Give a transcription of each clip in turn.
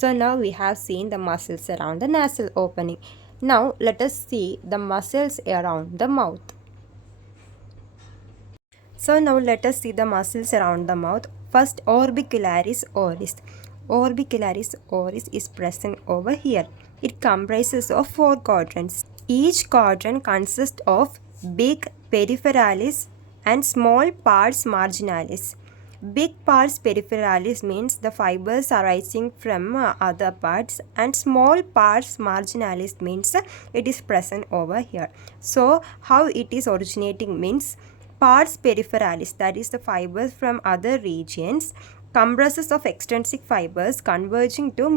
So now we have seen the muscles around the nasal opening. Now let us see the muscles around the mouth. So now let us see the muscles around the mouth. First, orbicularis oris. Orbicularis oris is present over here. It comprises of 4 quadrants. Each quadrant consists of big peripheralis and small pars marginalis. Big pars peripheralis means the fibers arising from other parts, and small pars marginalis means it is present over here. So how it is originating means pars peripheralis, that is the fibers from other regions, compresses of extrinsic fibers converging to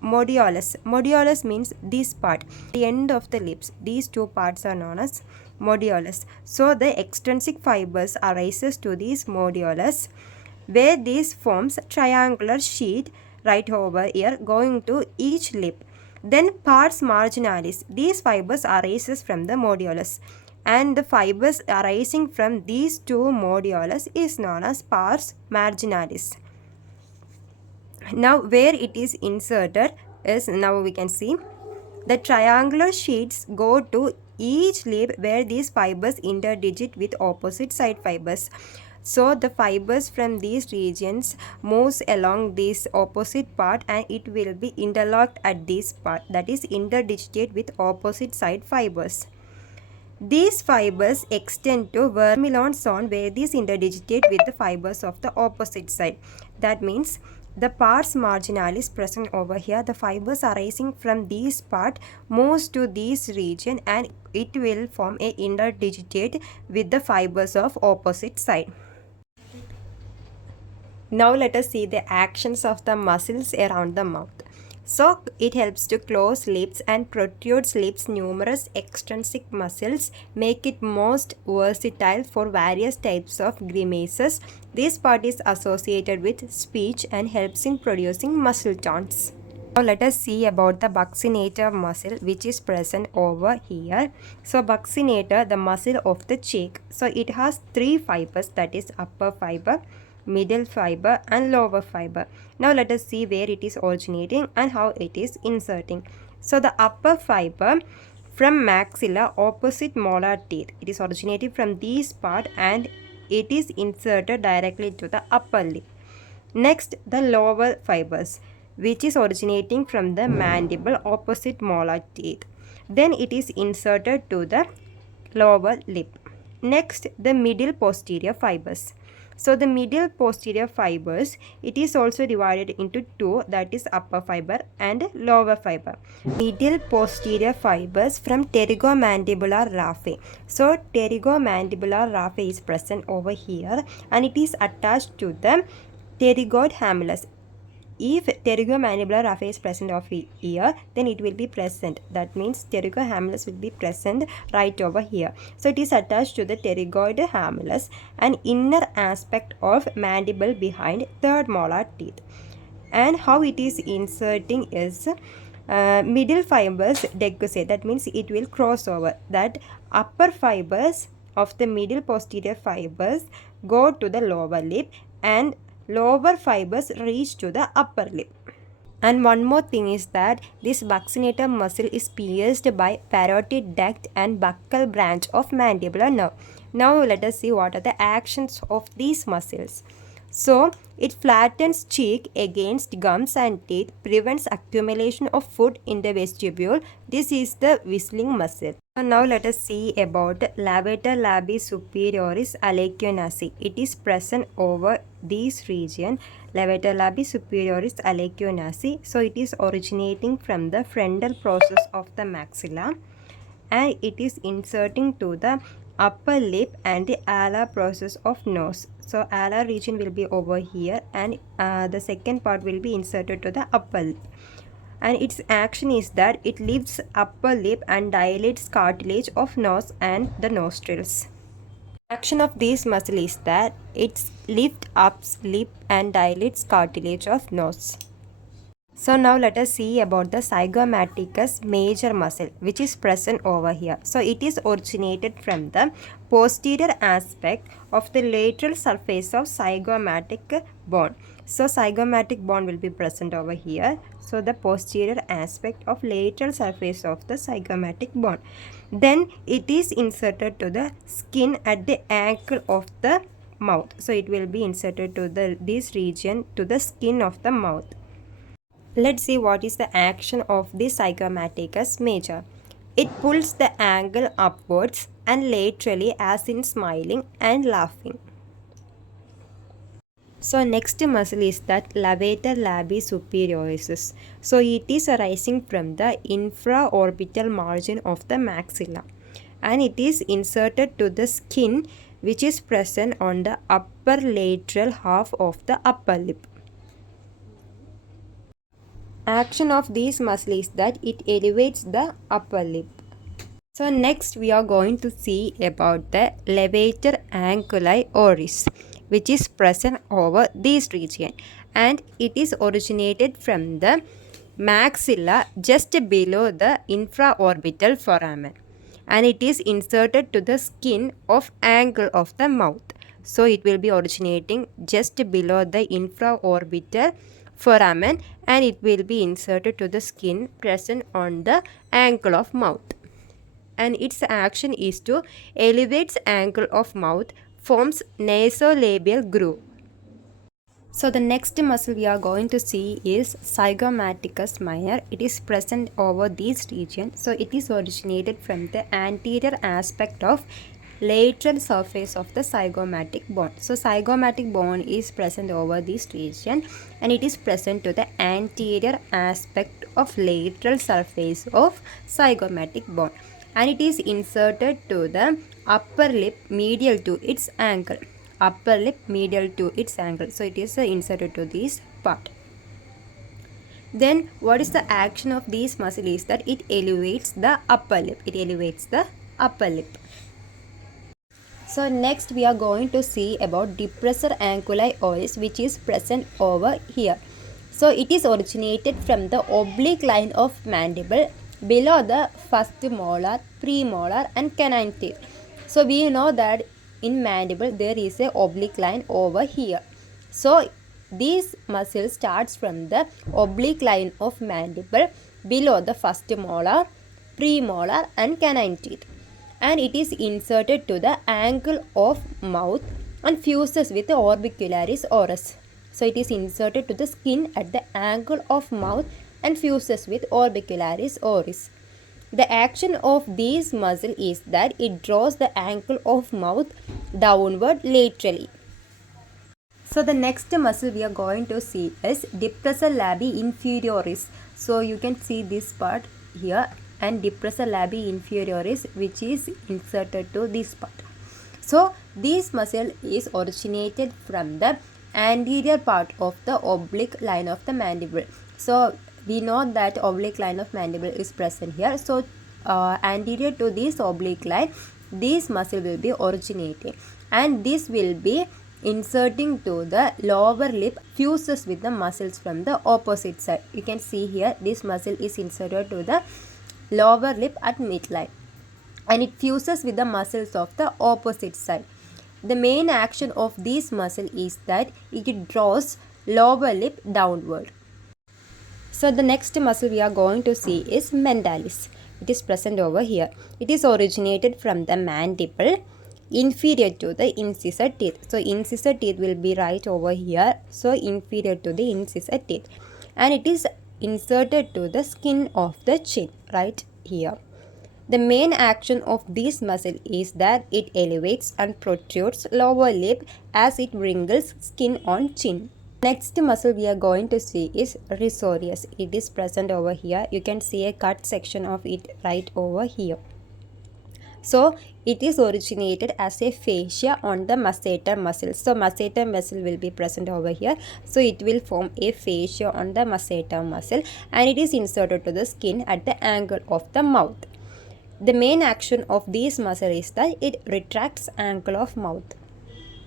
modiolus. Modiolus means this part, the end of the lips. These two parts are known as modiolus. So the extrinsic fibers arises to this modiolus, where this forms a triangular sheet right over here going to each lip. Then pars marginalis, these fibers arises from the modiolus, and the fibers arising from these two modiolus is known as pars marginalis. Now where it is inserted is, now we can see the triangular sheets go to each lip where these fibers interdigit with opposite side fibers. So the fibers from these regions moves along this opposite part and it will be interlocked at this part, that is interdigitate with opposite side fibers. These fibers extend to vermilion zone where these interdigitate with the fibers of the opposite side. That means the pars marginalis present over here, the fibers arising from this part moves to this region and it will form a interdigitate with the fibers of opposite side. Now let us see the actions of the muscles around the mouth. So it helps to close lips and protrudes lips. Numerous extrinsic muscles make it most versatile for various types of grimaces. This part is associated with speech and helps in producing muscle tones. Now let us see about the buccinator muscle, which is present over here. So buccinator, the muscle of the cheek. So it has 3 fibers, that is upper fiber, middle fiber and lower fiber. Now let us see where it is originating and how it is inserting. So the upper fiber from maxilla opposite molar teeth, it is originating from this part and it is inserted directly to the upper lip. Next, the lower fibers, which is originating from the mandible opposite molar teeth. Then it is inserted to the lower lip. Next, the middle posterior fibers. So the middle posterior fibers, it is also divided into 2, that is upper fiber and lower fiber. Middle posterior fibers from pterygomandibular raphe. So pterygomandibular raphe is present over here and it is attached to the pterygoid hamulus. If pterygomandibular raphe is present over here, then it will be present. That means pterygohamulus will be present right over here. So it is attached to the pterygoid hamulus, an inner aspect of mandible behind third molar teeth. And how it is inserting is middle fibers decussate. That means it will cross over. That upper fibers of the middle posterior fibers go to the lower lip and lower fibers reach to the upper lip. And one more thing is that this buccinator muscle is pierced by parotid duct and buccal branch of mandibular nerve. Now let us see what are the actions of these muscles. So it flattens cheek against gums and teeth, prevents accumulation of food in the vestibule. This is the whistling muscle. Now let us see about levator labii superioris alequionaci. It is present over this region, levator labii superioris alequionaci. So it is originating from the frontal process of the maxilla and it is inserting to the upper lip and the alar process of nose. So alar region will be over here and the second part will be inserted to the upper lip. And its action is that it lifts upper lip and dilates cartilage of nose and the nostrils. Action of this muscle is that it lifts up lip and dilates cartilage of nose. So now let us see about the zygomaticus major muscle, which is present over here. So it is originated from the posterior aspect of the lateral surface of zygomatic bone. So zygomatic bone will be present over here. So the posterior aspect of lateral surface of the zygomatic bone. Then it is inserted to the skin at the ankle of the mouth. So it will be inserted to this region to the skin of the mouth. Let's see what is the action of the zygomaticus major. It pulls the angle upwards and laterally as in smiling and laughing. So next muscle is that levator labii superioris. So it is arising from the infraorbital margin of the maxilla, and it is inserted to the skin which is present on the upper lateral half of the upper lip. Action of these muscle is that it elevates the upper lip. So next we are going to see about the levator anguli oris, which is present over this region, and it is originated from the maxilla just below the infraorbital foramen, and it is inserted to the skin of angle of the mouth. So it will be originating just below the infraorbital foramen, and it will be inserted to the skin present on the angle of mouth. And its action is to elevate angle of mouth, forms nasolabial groove. So the next muscle we are going to see is zygomaticus minor. It is present over this region. So it is originated from the anterior aspect of lateral surface of the zygomatic bone. So zygomatic bone is present over this region, and it is present to the anterior aspect of lateral surface of zygomatic bone, and it is inserted to the upper lip medial to its angle. Upper lip medial to its angle. So it is inserted to this part. Then what is the action of these muscle is that it elevates the upper lip. It elevates the upper lip. So next we are going to see about depressor anguli oris, which is present over here. So it is originated from the oblique line of mandible below the first molar, premolar and canine teeth. So we know that in mandible there is a oblique line over here. So this muscle starts from the oblique line of mandible below the first molar, premolar and canine teeth, and it is inserted to the angle of mouth and fuses with the orbicularis oris. So it is inserted to the skin at the angle of mouth and fuses with orbicularis oris. The action of this muscle is that it draws the angle of mouth downward laterally. So the next muscle we are going to see is depressor labii inferioris. So you can see this part here, and depressor labii inferioris, which is inserted to this part. So this muscle is originated from the anterior part of the oblique line of the mandible. So we know that oblique line of mandible is present here. So anterior to this oblique line, this muscle will be originating, and this will be inserting to the lower lip, fuses with the muscles from the opposite side. You can see here this muscle is inserted to the lower lip at midline, and it fuses with the muscles of the opposite side. The main action of this muscle is that it draws lower lip downward. So the next muscle we are going to see is mentalis. It is present over here. It is originated from the mandible inferior to the incisor teeth. So incisor teeth will be right over here. So inferior to the incisor teeth, and it is inserted to the skin of the chin right here. The main action of this muscle is that it elevates and protrudes lower lip as it wrinkles skin on chin. Next muscle we are going to see is risorius. It is present over here. You can see a cut section of it right over here. So it is originated as a fascia on the masseter muscle. So masseter muscle will be present over here. So it will form a fascia on the masseter muscle, and it is inserted to the skin at the angle of the mouth. The main action of this muscle is that it retracts angle of mouth.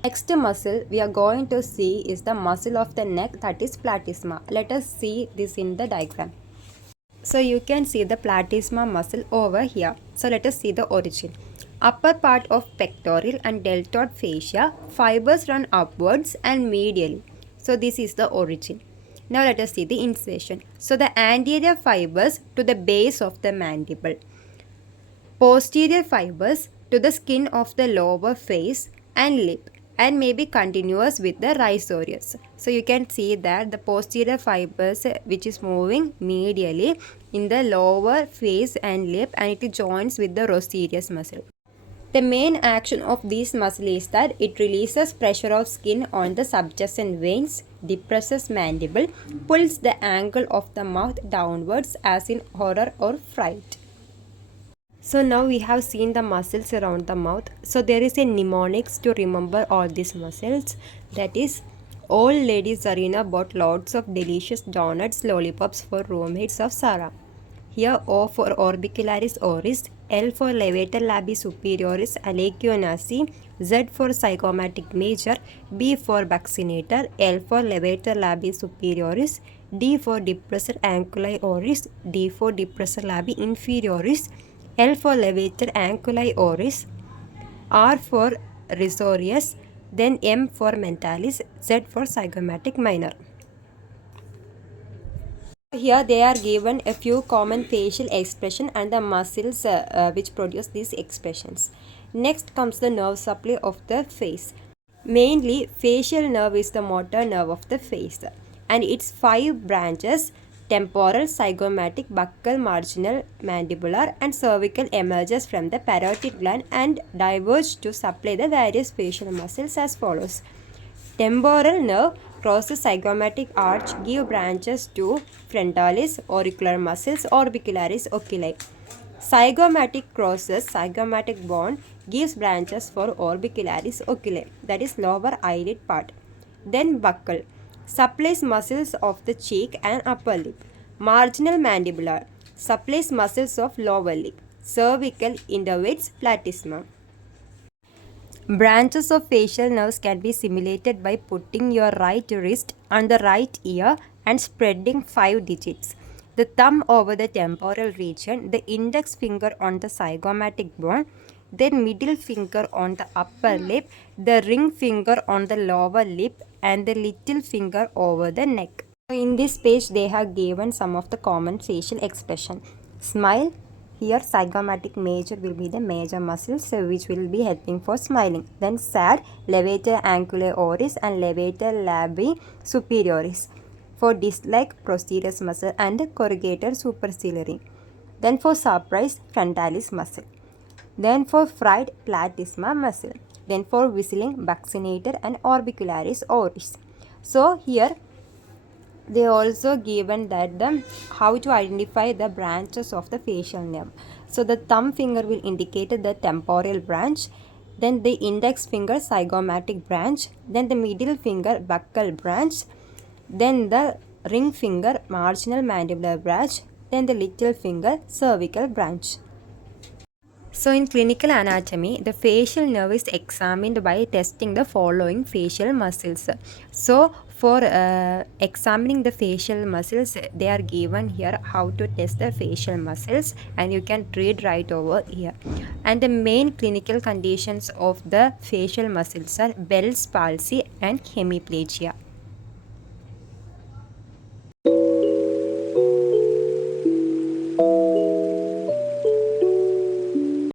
Next muscle we are going to see is the muscle of the neck, that is platysma. Let us see this in the diagram. So you can see the platysma muscle over here. So let us see the origin. Upper part of pectoral and deltoid fascia, fibers run upwards and medially. So this is the origin. Now let us see the insertion. So the anterior fibers to the base of the mandible. Posterior fibers to the skin of the lower face and lip, and may be continuous with the rhizorius. So you can see that the posterior fibers which is moving medially in the lower face and lip, and it joins with the rosterius muscle. The main action of this muscle is that it releases pressure of skin on the subjacent veins, depresses mandible, pulls the angle of the mouth downwards as in horror or fright. So now we have seen the muscles around the mouth. So there is a mnemonics to remember all these muscles. That is, old lady Zarina bought lots of delicious donuts, lollipops for roommates of Sarah. Here O for orbicularis oris, L for levator labii superioris alequionaci, Z for zygomatic major, B for buccinator, L for levator labii superioris, D for depressor anculi oris, D for depressor labii inferioris, L for levator anculi oris, R for risorius, then M for mentalis, Z for zygomatic minor. Here they are given a few common facial expression and the muscles which produce these expressions. Next comes the nerve supply of the face. Mainly facial nerve is the motor nerve of the face, and its 5 branches: temporal, zygomatic, buccal, marginal, mandibular and cervical emerges from the parotid gland and diverge to supply the various facial muscles as follows. Temporal nerve crosses zygomatic arch, give branches to frontalis, auricular muscles, orbicularis oculi. Zygomatic crosses zygomatic bone, gives branches for orbicularis oculi, that is lower eyelid part. Then buccal supplies muscles of the cheek and upper lip. Marginal mandibular supplies muscles of lower lip. Cervical innervates platysma. Branches of facial nerves can be simulated by putting your right wrist on the right ear and spreading 5 digits. The thumb over the temporal region, the index finger on the zygomatic bone, then middle finger on the upper lip, the ring finger on the lower lip, and the little finger over the neck. In this page, they have given some of the common facial expression. Smile. Here zygomatic major will be the major muscles which will be helping for smiling. Then sad, levator anculi oris and levator labii superioris. For dislike, posterior muscle and corrugator superciliary. Then for surprise, frontalis muscle. Then for fright, platysma muscle. Then for whistling, buccinator and orbicularis oris. So here they also given that the how to identify the branches of the facial nerve. So the thumb finger will indicate the temporal branch, then the index finger zygomatic branch, then the middle finger buccal branch, then the ring finger marginal mandibular branch, then the little finger cervical branch. So in clinical anatomy, the facial nerve is examined by testing the following facial muscles. So for examining the facial muscles, they are given here how to test the facial muscles, and you can read right over here. And the main clinical conditions of the facial muscles are Bell's palsy and hemiplegia.